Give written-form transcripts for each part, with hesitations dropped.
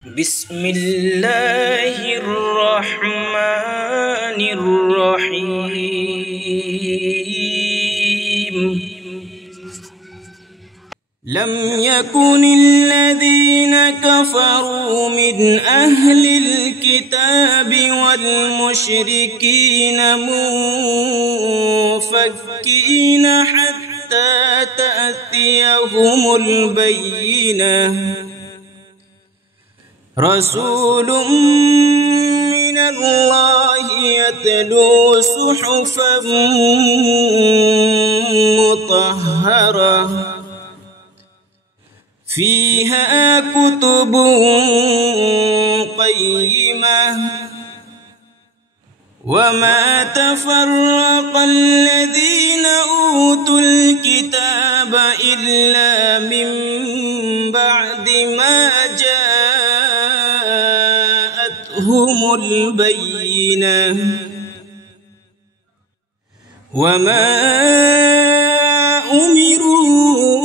بسم الله الرحمن الرحيم. لم يكن الذين كفروا من أهل الكتاب والمشركين منفكين حتى تأتيهم البينة. رسول من الله يتلو صحفا مطهرة فيها كتب قيمة. وما تفرق الذين أوتوا الكتاب إلا من بعد ما جاءتهم البينة. وما أمروا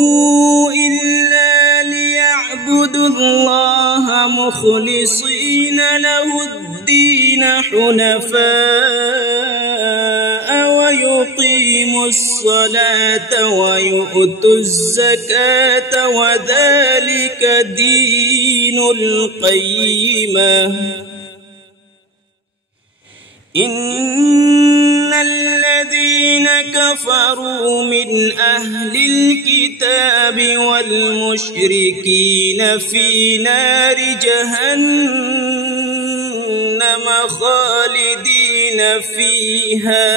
إلا ليعبدوا الله مخلصين له الدين حنفاء ويقيموا الصلاة ويؤتوا الزكاة وذلك دين القيمة. إن الذين كفروا من أهل الكتاب والمشركين في نار جهنم خالدين فيها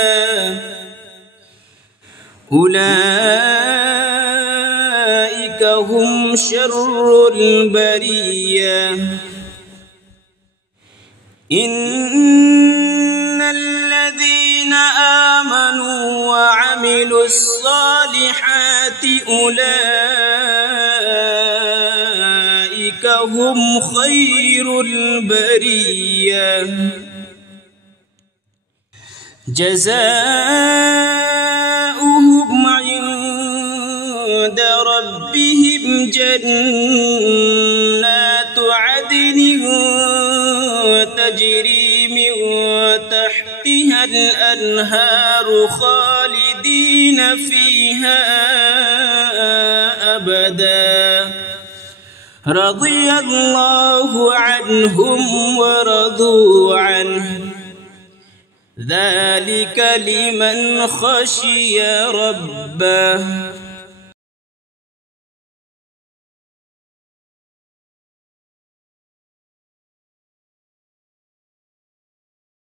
أولئك هم شر البرية. إن الذين آمنوا وعملوا الصالحات أولئك هم خير البرية. جزاؤهم عند ربهم جنات عدن تجري من تحتها الأنهار خالدين فيها أبدا. رضي الله عنهم ورضوا عنه ذلك لمن خشي ربه.